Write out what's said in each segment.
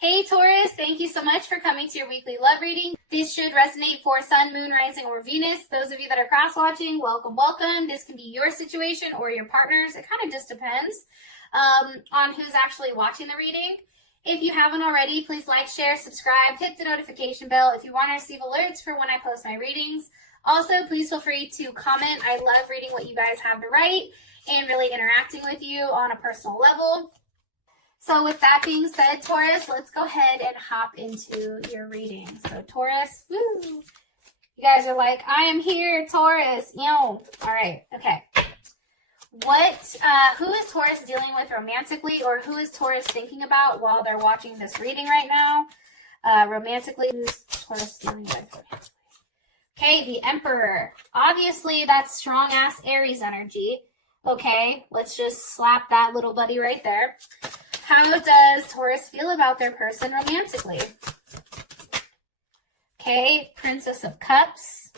Hey Taurus, thank you so much for coming to your weekly love reading. This should resonate for Sun, Moon, Rising, or Venus. Those of you that are cross-watching, welcome, welcome. This can be your situation or your partner's. It kind of just depends on who's actually watching the reading. If you haven't already, please like, share, subscribe, hit the notification bell if you want to receive alerts for when I post my readings. Also, please feel free to comment. I love reading what you guys have to write and really interacting with you on a personal level. So with that being said, Taurus, let's go ahead and hop into your reading. So Taurus, woo, you guys are like, I am here, Taurus. All right, okay. Who is Taurus dealing with romantically, or who is Taurus thinking about while they're watching this reading right now? Romantically, who's Taurus dealing with romantically? Okay, the Emperor. Obviously, that's strong-ass Aries energy. Okay, let's just slap that little buddy right there. How does Taurus feel about their person romantically? Okay, Princess of Cups.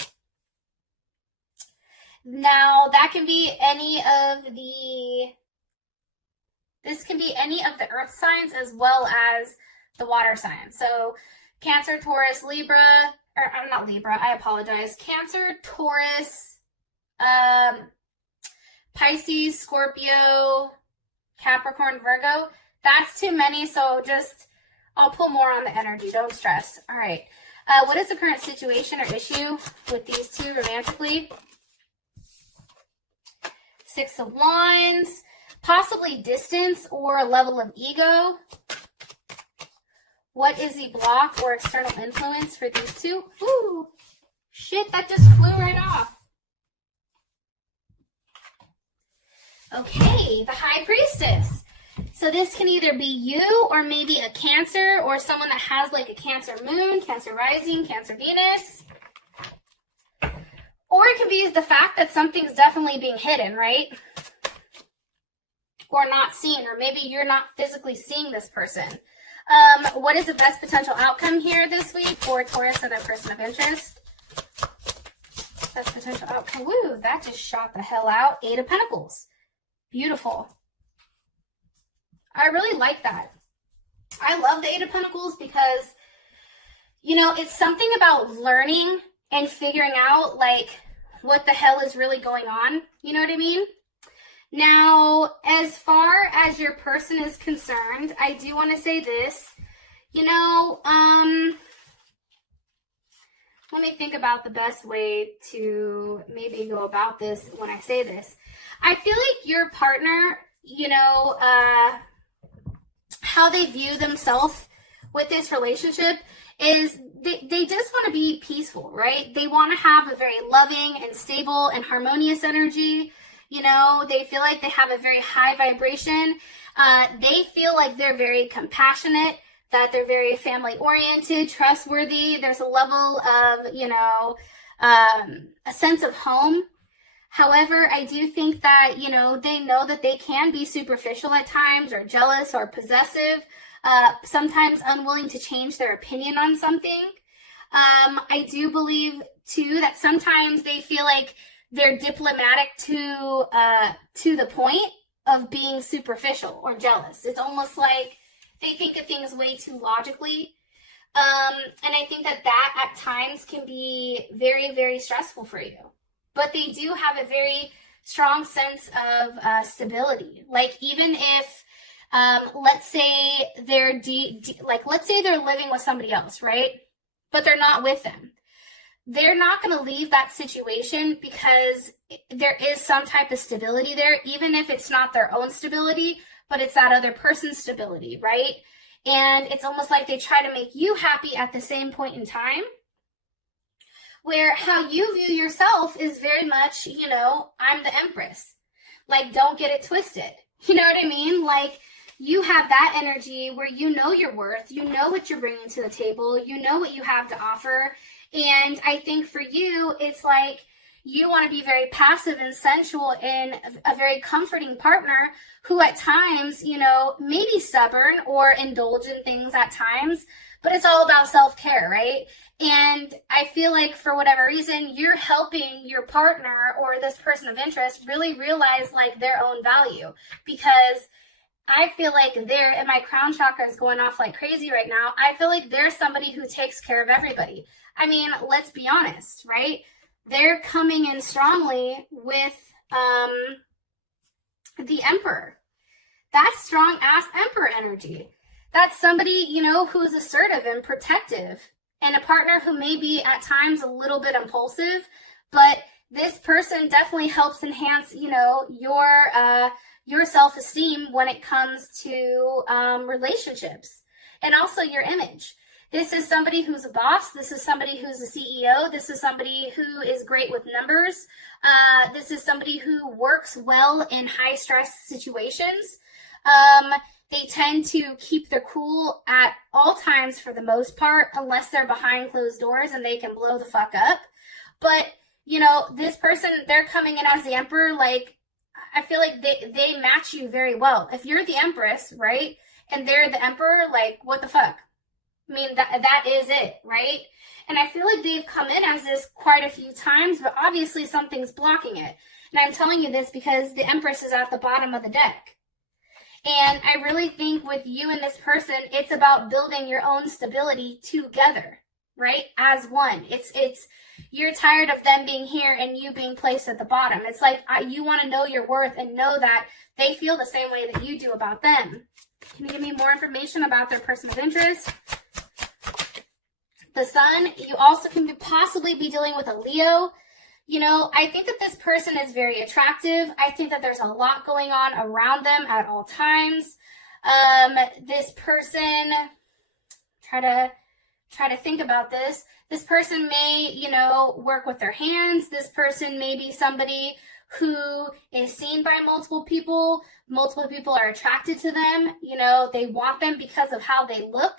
Now, that can be this can be any of the earth signs as well as the water signs. So, Cancer, Taurus, Libra, or I'm not Libra, I apologize. Cancer, Taurus, Pisces, Scorpio, Capricorn, Virgo. That's too many, so I'll pull more on the energy. Don't stress. All right. What is the current situation or issue with these two romantically? Six of Wands, possibly distance or a level of ego. What is the block or external influence for these two? Ooh, shit, that just flew right off. Okay, the High Priestess. So this can either be you or maybe a Cancer or someone that has like a Cancer moon, Cancer rising, Cancer Venus. Or it can be the fact that something's definitely being hidden, right? Or not seen, or maybe you're not physically seeing this person. What is the best potential outcome here this week for Taurus and their person of interest? Best potential outcome. Woo, that just shot the hell out. Eight of Pentacles. Beautiful. I really like that. I love the Eight of Pentacles because, you know, it's something about learning and figuring out, like, what the hell is really going on. You know what I mean? Now, as far as your person is concerned, I do want to say this. You know, let me think about the best way to maybe go about this when I say this. I feel like your partner, you know, how they view themselves with this relationship is they just want to be peaceful, right? They want to have a very loving and stable and harmonious energy. You know, they feel like they have a very high vibration. They feel like they're very compassionate, that they're very family oriented, trustworthy. There's a level of, you know, a sense of home. However, I do think that, you know that they can be superficial at times or jealous or possessive, sometimes unwilling to change their opinion on something. I do believe, too, that sometimes they feel like they're diplomatic to the point of being superficial or jealous. It's almost like they think of things way too logically. And I think that at times can be very, very stressful for you. But they do have a very strong sense of stability. Like, even if, let's say they're let's say they're living with somebody else, right? But they're not with them. They're not going to leave that situation because there is some type of stability there, even if it's not their own stability, but it's that other person's stability, right? And it's almost like they try to make you happy at the same point in time. Where how you view yourself is very much, you know, I'm the Empress. Like, don't get it twisted. You know what I mean? Like, you have that energy where you know your worth, you know what you're bringing to the table, you know what you have to offer. And I think for you, it's like you want to be very passive and sensual and a very comforting partner who at times, you know, may be stubborn or indulge in things at times, but it's all about self-care, right? And I feel like for whatever reason, you're helping your partner or this person of interest really realize like their own value, because I feel like and my crown chakra is going off like crazy right now. I feel like there's somebody who takes care of everybody. I mean, let's be honest, right? They're coming in strongly with the Emperor. That's strong ass Emperor energy. That's somebody, you know, who's assertive and protective, and a partner who may be at times a little bit impulsive, but this person definitely helps enhance, you know, your self-esteem when it comes to relationships, and also your image. This is somebody who's a boss. This is somebody who's a CEO. This is somebody who is great with numbers. This is somebody who works well in high stress situations. They tend to keep their cool at all times for the most part, unless they're behind closed doors and they can blow the fuck up. But, you know, this person, they're coming in as the Emperor. Like, I feel like they match you very well. If you're the Empress, right, and they're the Emperor, like, what the fuck? I mean, that is it, right? And I feel like they've come in as this quite a few times, but obviously something's blocking it. And I'm telling you this because the Empress is at the bottom of the deck. And I really think with you and this person, it's about building your own stability together, right? As one. It's you're tired of them being here and you being placed at the bottom. It's like you want to know your worth and know that they feel the same way that you do about them. Can you give me more information about their person of interest? The Sun, you also can possibly be dealing with a Leo. You know, I think that this person is very attractive. I think that there's a lot going on around them at all times. This person, try to think about this. This person may, you know, work with their hands. This person may be somebody who is seen by multiple people. Multiple people are attracted to them. You know, they want them because of how they look.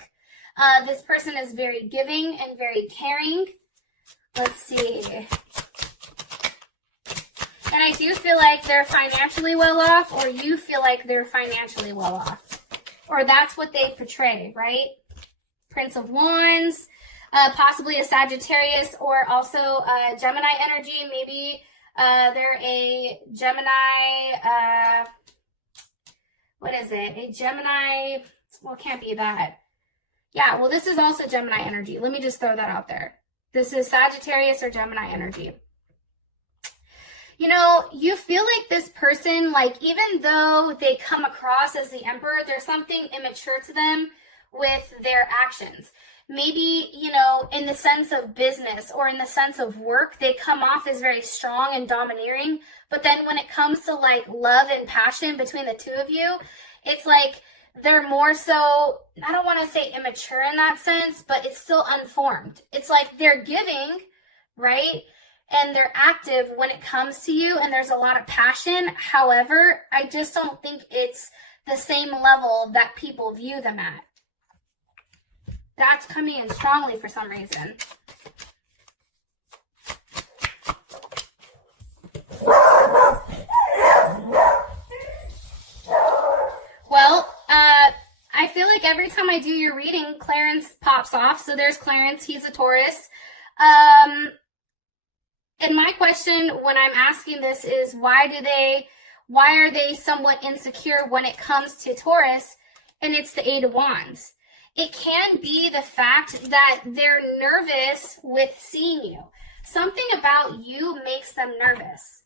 This person is very giving and very caring. Let's see. And I do feel like they're financially well off, or you feel like they're financially well off. Or that's what they portray, right? Prince of Wands, possibly a Sagittarius, or also a Gemini energy. Maybe they're a Gemini, what is it? A Gemini, well, it can't be that. Yeah, well, this is also Gemini energy. Let me just throw that out there. This is Sagittarius or Gemini energy. You know, you feel like this person, like, even though they come across as the Emperor, there's something immature to them with their actions. Maybe, you know, in the sense of business or in the sense of work, they come off as very strong and domineering. But then when it comes to, like, love and passion between the two of you, it's like they're more so, I don't want to say immature in that sense, but it's still unformed. It's like they're giving, right? And they're active when it comes to you, and there's a lot of passion. However, I just don't think it's the same level that people view them at. That's coming in strongly for some reason. Well, I feel like every time I do your reading, Clarence pops off. So there's Clarence. He's a Taurus. And my question when I'm asking this is, why are they somewhat insecure when it comes to Taurus? And it's the Eight of Wands. It can be the fact that they're nervous with seeing you. Something about you makes them nervous.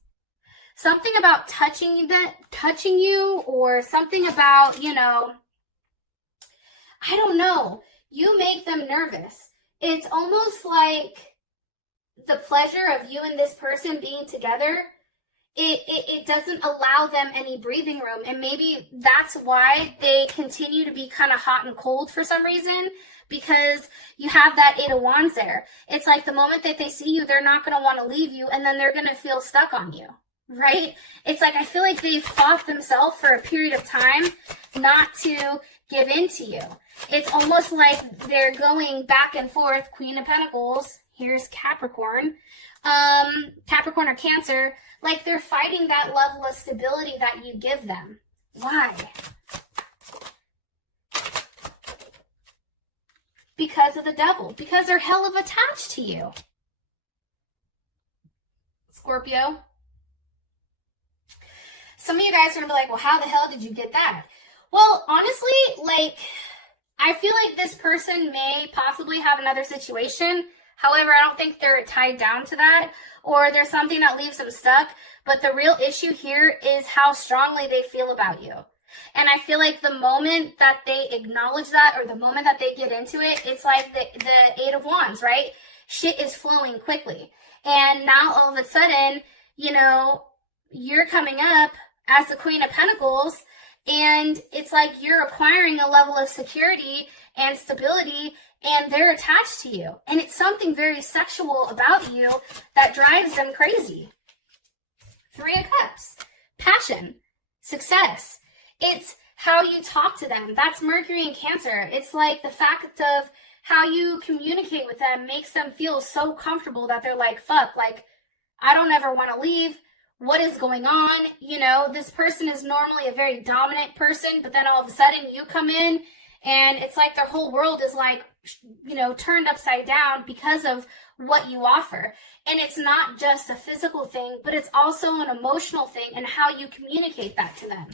Something about touching you, or something about, you know, I don't know. You make them nervous. It's almost like the pleasure of you and this person being together, it doesn't allow them any breathing room. And maybe that's why they continue to be kind of hot and cold for some reason, because you have that Eight of Wands there. It's like the moment that they see you, they're not going to want to leave you, and then they're going to feel stuck on you, right? It's like I feel like they've fought themselves for a period of time not to give in to you. It's almost like they're going back and forth. Queen of Pentacles. Here's Capricorn. Capricorn or Cancer. Like they're fighting that level of stability that you give them. Why? Because of the Devil. Because they're hell of attached to you. Scorpio. Some of you guys are going to be like, well, how the hell did you get that? Well, honestly, like, I feel like this person may possibly have another situation. However, I don't think they're tied down to that, or there's something that leaves them stuck. But the real issue here is how strongly they feel about you. And I feel like the moment that they acknowledge that, or the moment that they get into it, it's like the Eight of Wands, right? Shit is flowing quickly. And now all of a sudden, you know, you're coming up as the Queen of Pentacles, and it's like you're acquiring a level of security and stability, and they're attached to you. And it's something very sexual about you that drives them crazy. Three of Cups, passion, success. It's how you talk to them. That's Mercury in Cancer. It's like the fact of how you communicate with them makes them feel so comfortable that they're like, fuck, like, I don't ever want to leave. What is going on? You know, this person is normally a very dominant person, but then all of a sudden you come in and it's like their whole world is like, you know, turned upside down because of what you offer. And it's not just a physical thing, but it's also an emotional thing, and how you communicate that to them.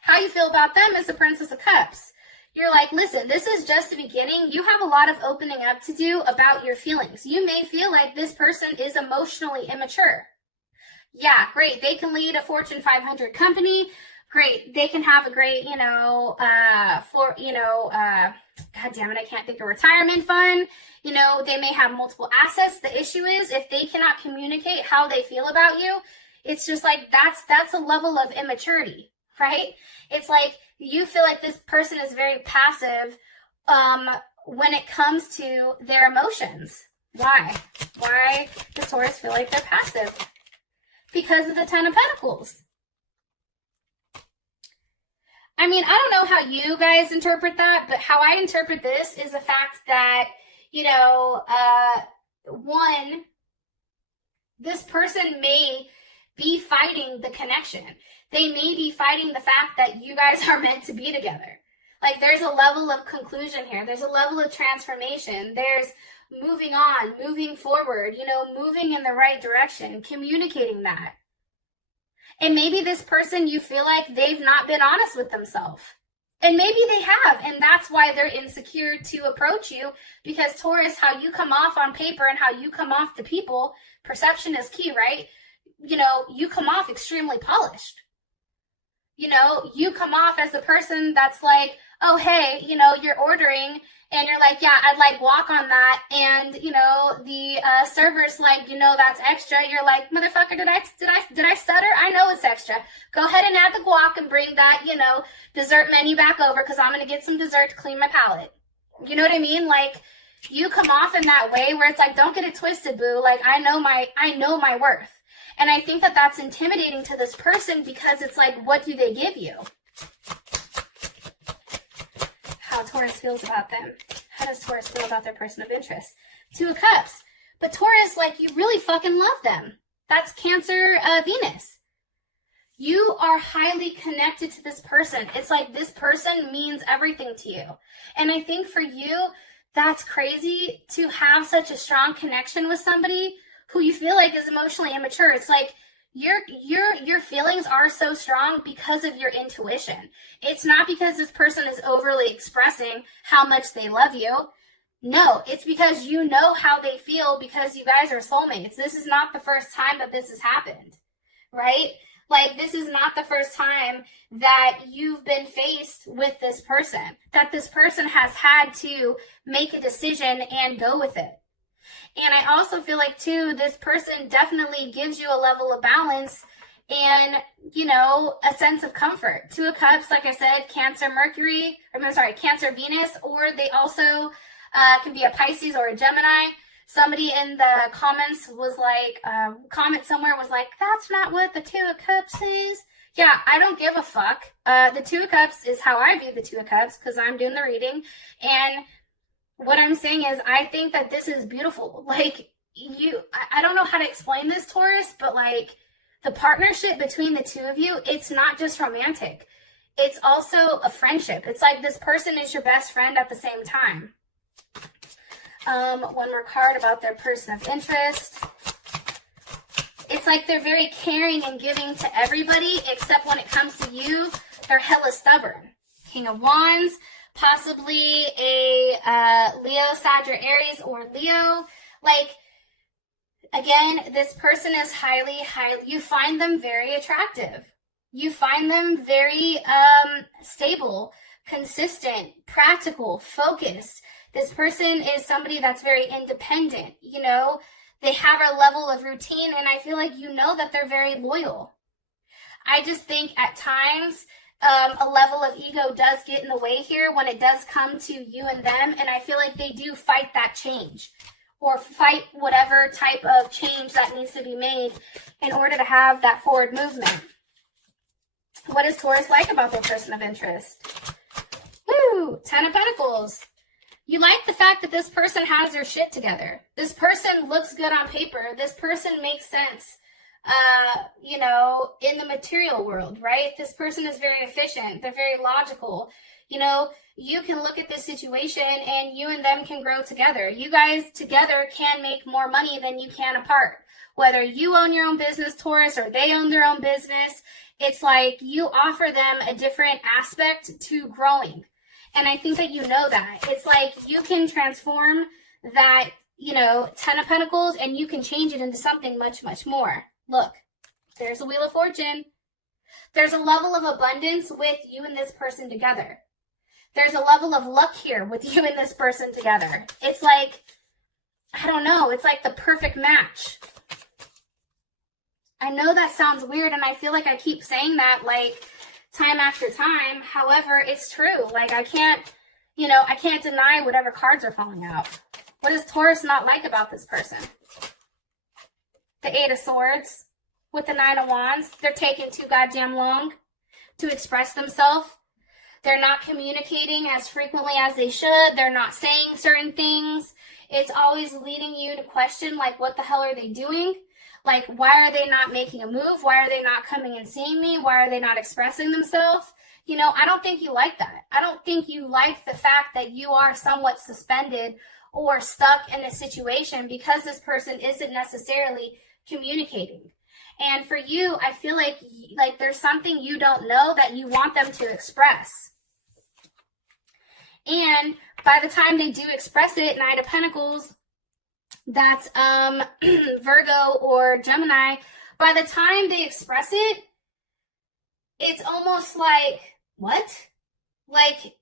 How you feel about them is the Princess of Cups. You're like, listen, this is just the beginning. You have a lot of opening up to do about your feelings. You may feel like this person is emotionally immature. Yeah, great. They can lead a Fortune 500 company. Great. They can have a great, God damn it, I can't think of retirement fund. You know, they may have multiple assets. The issue is if they cannot communicate how they feel about you, it's just like that's a level of immaturity, right? It's like you feel like this person is very passive when it comes to their emotions. Why? Why does Taurus feel like they're passive? Because of the Ten of Pentacles. I mean, I don't know how you guys interpret that, but how I interpret this is the fact that, one, this person may be fighting the connection. They may be fighting the fact that you guys are meant to be together. Like, there's a level of conclusion here. There's a level of transformation. There's moving on, moving forward, moving in the right direction, communicating that. And maybe this person, you feel like they've not been honest with themselves. And maybe they have, and that's why they're insecure to approach you, because Taurus, how you come off on paper and how you come off to people, perception is key, right? You come off extremely polished. You come off as the person that's like, oh, hey, you're ordering, and you're like, yeah, I'd like guac on that, and, the server's like, that's extra. You're like, motherfucker, did I stutter? I know it's extra. Go ahead and add the guac and bring that, dessert menu back over, because I'm going to get some dessert to clean my palate. You know what I mean? Like, you come off in that way where it's like, don't get it twisted, boo. Like, I know my worth. And I think that that's intimidating to this person, because it's like, what do they give you? How Taurus feels about them. How does Taurus feel about their person of interest? Two of Cups. But Taurus, like, you really fucking love them. That's Cancer, Venus. You are highly connected to this person. It's like this person means everything to you. And I think for you, that's crazy to have such a strong connection with somebody who you feel like is emotionally immature. It's like your feelings are so strong because of your intuition. It's not because this person is overly expressing how much they love you. No, it's because you know how they feel, because you guys are soulmates. This is not the first time that this has happened, right? Like, this is not the first time that you've been faced with this person, that this person has had to make a decision and go with it. And I also feel like, too, this person definitely gives you a level of balance and, a sense of comfort. Two of Cups, like I said, Cancer Venus, or they also can be a Pisces or a Gemini. Somebody in the comments was like, comment somewhere was like, that's not what the Two of Cups is. Yeah, I don't give a fuck. The Two of Cups is how I view the Two of Cups, because I'm doing the reading. And what I'm saying is, I think that this is beautiful. Like, I don't know how to explain this, Taurus, but like, the partnership between the two of you, it's not just romantic. It's also a friendship. It's like this person is your best friend at the same time. One more card about their person of interest. It's like they're very caring and giving to everybody, except when it comes to you, They're hella stubborn. King of Wands, possibly a Leo, Sag, or Aries, or Leo. Like, again, this person is highly, you find them very attractive. You find them very stable, consistent, practical, focused. This person is somebody that's very independent, you know. They have a level of routine, and I feel like you know that they're very loyal. I just think at times a level of ego does get in the way here when it does come to you and them, and I feel like they do fight that change or fight whatever type of change that needs to be made in order to have that forward movement. What is Taurus like about their person of interest? Woo! 10 of Pentacles. You like the fact that this person has their shit together. This person looks good on paper. This person makes sense, you know, in the material world, right? This person is very efficient. They're very logical. You know, you can look at this situation and you and them can grow together. You guys together can make more money than you can apart. Whether you own your own business, Taurus, or they own their own business, it's like you offer them a different aspect to growing. And I think that you know that. It's like you can transform that, you know, 10 of Pentacles, and you can change it into something much, much more. Look, there's a Wheel of Fortune. There's a level of abundance with you and this person together. There's a level of luck here with you and this person together. It's like, I don't know, it's like the perfect match. I know that sounds weird, and I feel like I keep saying that like time after time. However, it's true. Like, I can't, you know, I can't deny whatever cards are falling out. What does Taurus not like about this person? The 8 of Swords with the 9 of Wands. They're taking too goddamn long to express themselves. They're not communicating as frequently as they should. They're not saying certain things. It's always leading you to question, like, what the hell are they doing? Like, why are they not making a move? Why are they not coming and seeing me? Why are they not expressing themselves? You know, I don't think you like that. I don't think you like the fact that you are somewhat suspended or stuck in a situation because this person isn't necessarily communicating. And for you, I feel like there's something you don't know that you want them to express. And by the time they do express it, 9 of Pentacles, that's Virgo or Gemini, by the time they express it, it's almost like, what? Like,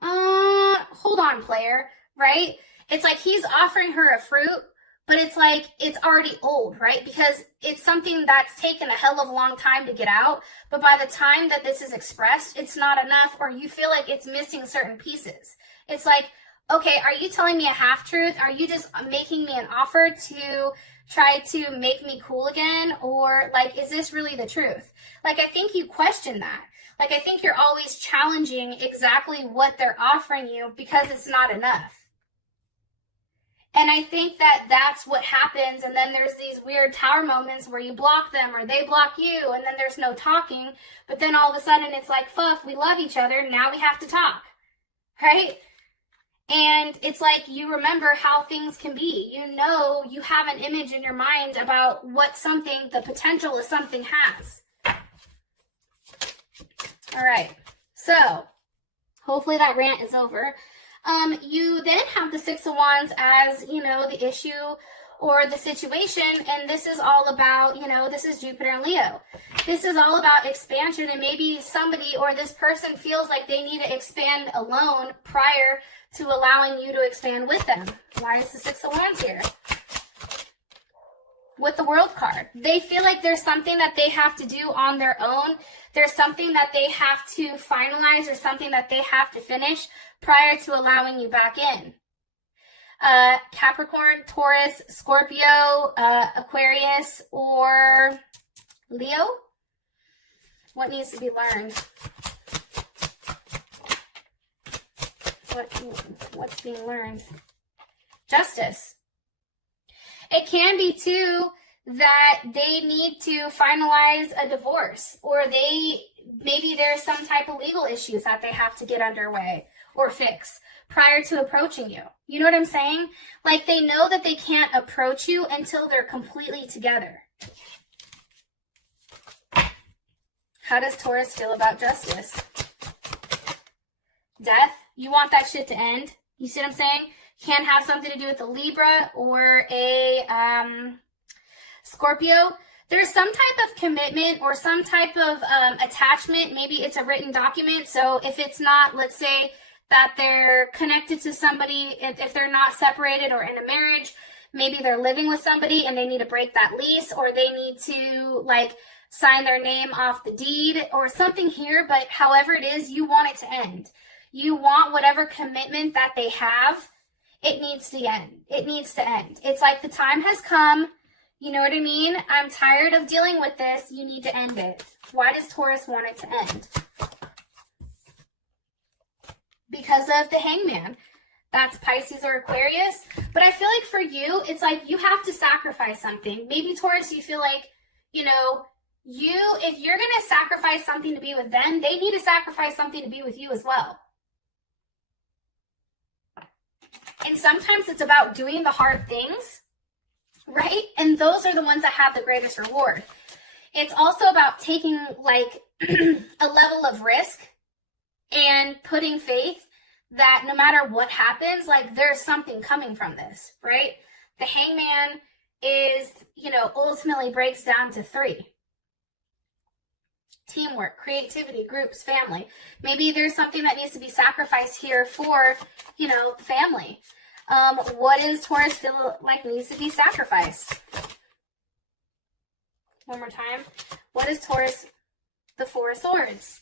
hold on, player, right? It's like he's offering her a fruit, but it's like it's already old, right? Because it's something that's taken a hell of a long time to get out, but by the time that this is expressed, it's not enough, or you feel like it's missing certain pieces. It's like, okay, are you telling me a half-truth? Are you just making me an offer to try to make me cool again? Or, like, is this really the truth? Like, I think you question that. Like, I think you're always challenging exactly what they're offering you because it's not enough. And I think that that's what happens, and then there's these weird tower moments where you block them or they block you, and then there's no talking, but then all of a sudden it's like, fuck, we love each other, now we have to talk, right? And it's like you remember how things can be. You know, you have an image in your mind about what something, the potential of something has. All right, so hopefully that rant is over. You then have the 6 of Wands as, you know, the issue or the situation, and this is all about, you know, this is Jupiter and Leo. This is all about expansion, and maybe somebody or this person feels like they need to expand alone prior to allowing you to expand with them. Why is the 6 of Wands here? With the World card. They feel like there's something that they have to do on their own. There's something that they have to finalize or something that they have to finish prior to allowing you back in. Capricorn, Taurus, Scorpio, Aquarius, or Leo? What needs to be learned? What's being learned? Justice. It can be, too, that they need to finalize a divorce, or maybe there's some type of legal issues that they have to get underway or fix prior to approaching you. You know what I'm saying? Like, they know that they can't approach you until they're completely together. How does Taurus feel about justice? Death. You want that shit to end. You see what I'm saying? Can have something to do with a Libra or a Scorpio. There's some type of commitment or some type of attachment. Maybe it's a written document. So if it's not, let's say that they're connected to somebody, if they're not separated or in a marriage, maybe they're living with somebody and they need to break that lease, or they need to like sign their name off the deed or something here. But however it is, you want it to end. You want whatever commitment that they have, it needs to end. It needs to end. It's like the time has come. You know what I mean? I'm tired of dealing with this. You need to end it. Why does Taurus want it to end? Because of the Hangman. That's Pisces or Aquarius. But I feel like for you, it's like you have to sacrifice something. Maybe Taurus, you feel like, you know, if you're going to sacrifice something to be with them, they need to sacrifice something to be with you as well. And sometimes it's about doing the hard things, right? And those are the ones that have the greatest reward. It's also about taking like a level of risk and putting faith that no matter what happens, like there's something coming from this, right? The Hangman is, you know, ultimately breaks down to 3. Teamwork, creativity, groups, family. Maybe there's something that needs to be sacrificed here for, you know, family. What does Taurus feel like needs to be sacrificed? One more time. What is Taurus? The 4 of Swords.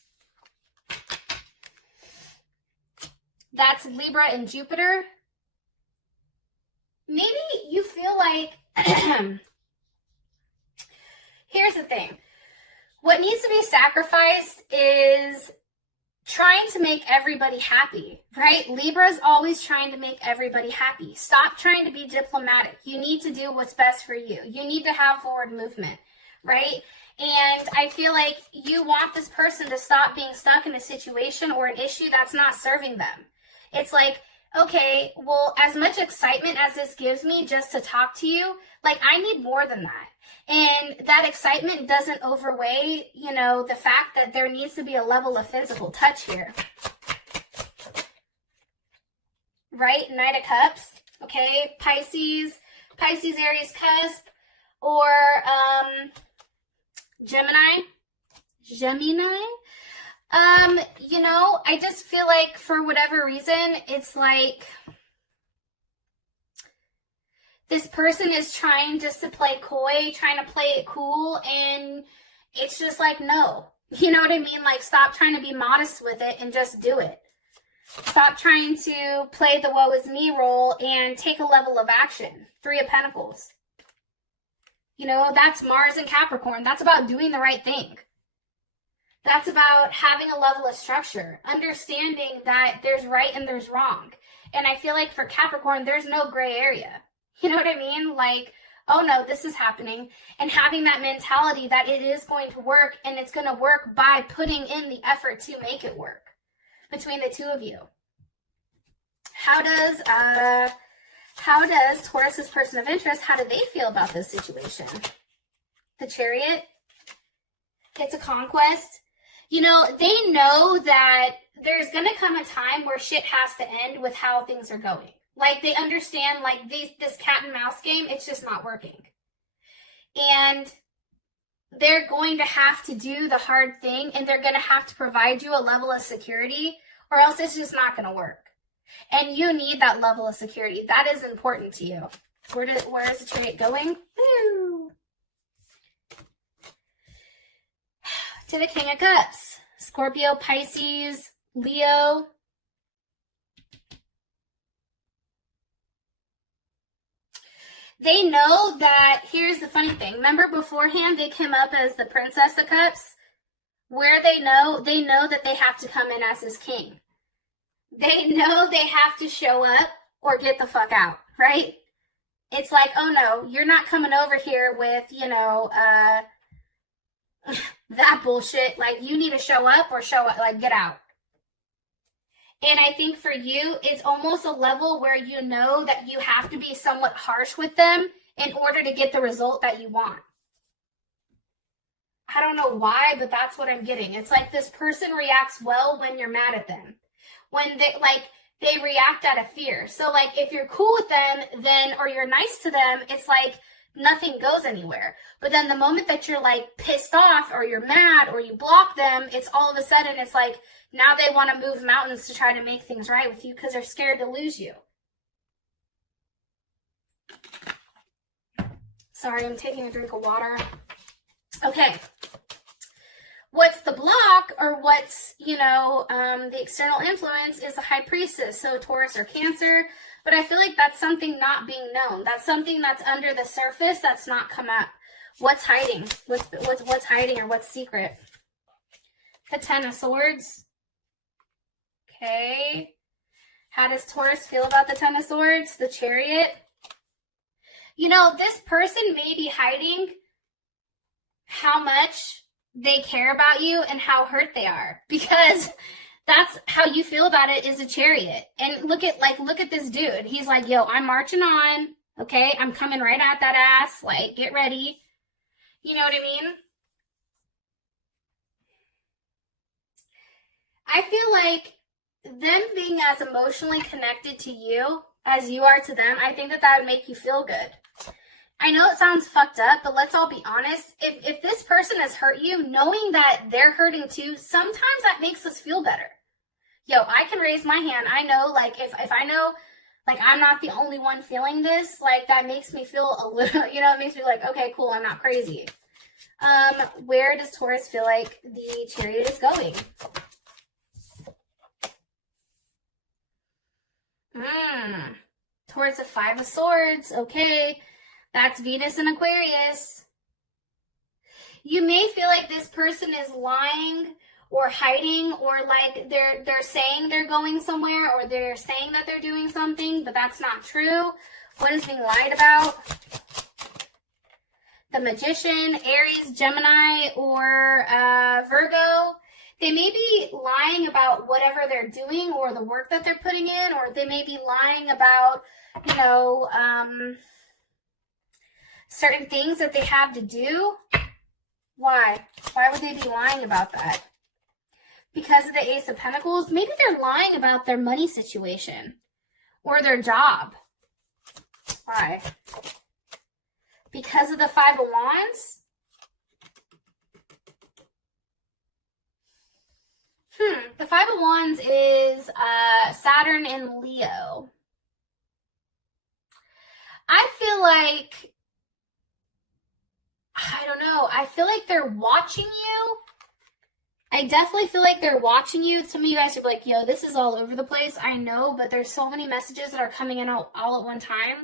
That's Libra and Jupiter. Maybe you feel like, here's the thing. What needs to be sacrificed is trying to make everybody happy, right? Libra's always trying to make everybody happy. Stop trying to be diplomatic. You need to do what's best for you. You need to have forward movement, right? And I feel like you want this person to stop being stuck in a situation or an issue that's not serving them. It's like, okay, well, as much excitement as this gives me just to talk to you, like I need more than that. And that excitement doesn't overweigh, you know, the fact that there needs to be a level of physical touch here. Right? Knight of Cups. Okay? Pisces, Aries cusp, or Gemini. You know, I just feel like for whatever reason, it's like this person is trying just to play coy, trying to play it cool, and it's just like, no. You know what I mean? Like, stop trying to be modest with it and just do it. Stop trying to play the woe is me role and take a level of action. 3 of Pentacles. You know, that's Mars and Capricorn. That's about doing the right thing. That's about having a level of structure, understanding that there's right and there's wrong. And I feel like for Capricorn, there's no gray area. You know what I mean? Like, oh no, this is happening. And having that mentality that it is going to work, and it's going to work by putting in the effort to make it work between the 2 of you. How does Taurus's person of interest, how do they feel about this situation? The Chariot. It's a conquest. You know, they know that there's going to come a time where shit has to end with how things are going. Like, they understand, like, this cat and mouse game, it's just not working. And they're going to have to do the hard thing, and they're going to have to provide you a level of security, or else it's just not going to work. And you need that level of security. That is important to you. Where is the Chariot going? Woo! To the King of Cups. Scorpio, Pisces, Leo. They know that, here's the funny thing. Remember beforehand they came up as the Princess of Cups? Where they know that they have to come in as this king. They know they have to show up or get the fuck out, right? It's like, oh no, you're not coming over here with, you know, that bullshit. Like, you need to show up or show up, like, get out. And I think for you, it's almost a level where you know that you have to be somewhat harsh with them in order to get the result that you want. I don't know why, but that's what I'm getting. It's like this person reacts well when you're mad at them. When they react out of fear. So like if you're cool with them, then, or you're nice to them, it's like nothing goes anywhere. But then the moment that you're like pissed off or you're mad or you block them, it's all of a sudden it's like now they want to move mountains to try to make things right with you because they're scared to lose you. Sorry, I'm taking a drink of water. Okay. What's the block, or what's, the external influence is the High Priestess, so Taurus or Cancer. But I feel like that's something not being known. That's something that's under the surface that's not come up. What's hiding? What's hiding, or what's secret? The Ten of Swords. Okay. How does Taurus feel about the Ten of Swords? The Chariot. This person may be hiding how much they care about you and how hurt they are, because that's how you feel about it, is a Chariot. And look at this dude. He's like, yo, I'm marching on. Okay. I'm coming right at that ass. Like, get ready. You know what I mean? I feel like them being as emotionally connected to you as you are to them, I think that would make you feel good. I know it sounds fucked up, but let's all be honest. If this person has hurt you, knowing that they're hurting too, sometimes that makes us feel better. Yo, I can raise my hand. I know, like, if I know, like, I'm not the only one feeling this, like, that makes me feel a little, it makes me like, okay, cool, I'm not crazy. Where does Taurus feel like the Chariot is going? Towards the Five of Swords. Okay. That's Venus and Aquarius. You may feel like this person is lying or hiding, or like they're saying they're going somewhere, or they're saying that they're doing something, but that's not true. What is being lied about? The Magician, Aries, Gemini, or Virgo. They may be lying about whatever they're doing or the work that they're putting in, or they may be lying about, certain things that they have to do. Why? Why would they be lying about that? Because of the Ace of Pentacles? Maybe they're lying about their money situation or their job. Why? Because of the Five of Wands? The Five of Wands is Saturn and Leo. I feel like, I don't know, I feel like they're watching you. I definitely feel like they're watching you. Some of you guys are like, yo, this is all over the place. I know, but there's so many messages that are coming in all at one time.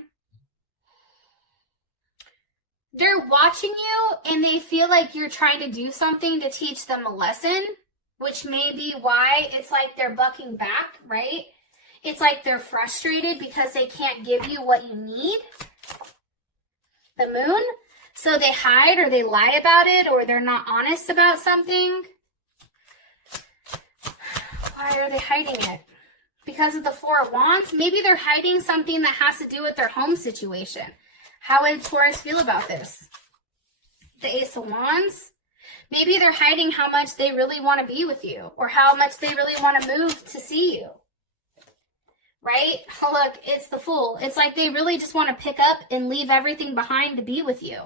They're watching you, and they feel like you're trying to do something to teach them a lesson, which may be why it's like they're bucking back, right? It's like they're frustrated because they can't give you what you need. The Moon. So they hide, or they lie about it, or they're not honest about something. Why are they hiding it? Because of the Four of Wands? Maybe they're hiding something that has to do with their home situation. How would Taurus feel about this? The Ace of Wands? Maybe they're hiding how much they really want to be with you, or how much they really want to move to see you. Right? Look, it's the Fool. It's like they really just want to pick up and leave everything behind to be with you.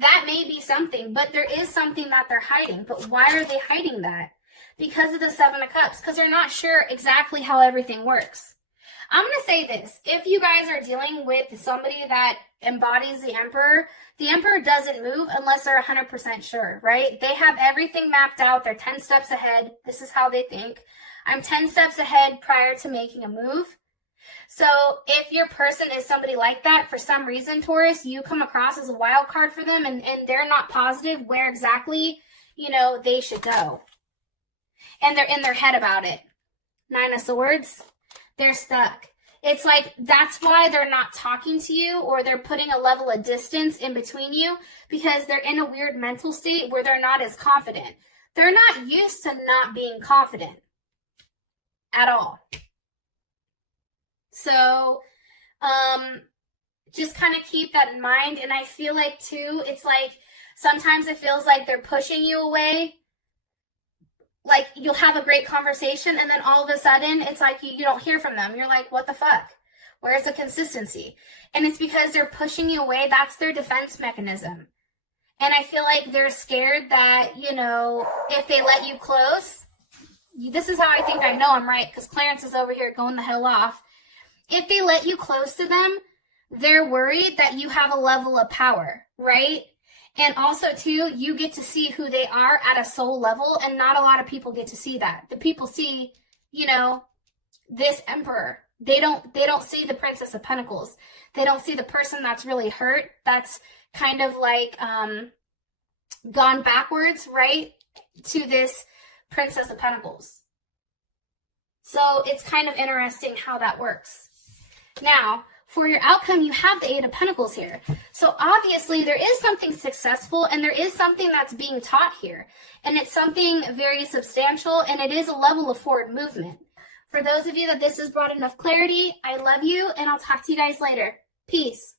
That may be something, but there is something that they're hiding. But why are they hiding that? Because of the Seven of Cups. Because they're not sure exactly how everything works. I'm going to say this. If you guys are dealing with somebody that embodies the Emperor doesn't move unless they're 100% sure, right? They have everything mapped out. They're 10 steps ahead. This is how they think. I'm 10 steps ahead prior to making a move. So if your person is somebody like that, for some reason, Taurus, you come across as a wild card for them, and they're not positive where exactly, they should go. And they're in their head about it. Nine of Swords. They're stuck. It's like, that's why they're not talking to you, or they're putting a level of distance in between you, because they're in a weird mental state where they're not as confident. They're not used to not being confident at all. So, just kind of keep that in mind. And I feel like too, it's like Sometimes it feels like they're pushing you away. Like you'll have a great conversation and then all of a sudden it's like you don't hear from them. You're like, what the fuck? Where's the consistency? And it's because they're pushing you away. That's their defense mechanism. And I feel like they're scared that, you know, if they let you close, this is how I think I know I'm right, because Clarence is over here going the hell off. If they let you close to them, they're worried that you have a level of power, right? And also, too, you get to see who they are at a soul level, and not a lot of people get to see that. The people see, you know, this emperor. They don't see the Princess of Pentacles. They don't see the person that's really hurt, that's kind of like gone backwards, right, to this Princess of Pentacles. So it's kind of interesting how that works. Now, for your outcome, you have the Eight of Pentacles here. So obviously there is something successful and there is something that's being taught here. And it's something very substantial, and it is a level of forward movement. For those of you that this has brought enough clarity, I love you, and I'll talk to you guys later. Peace.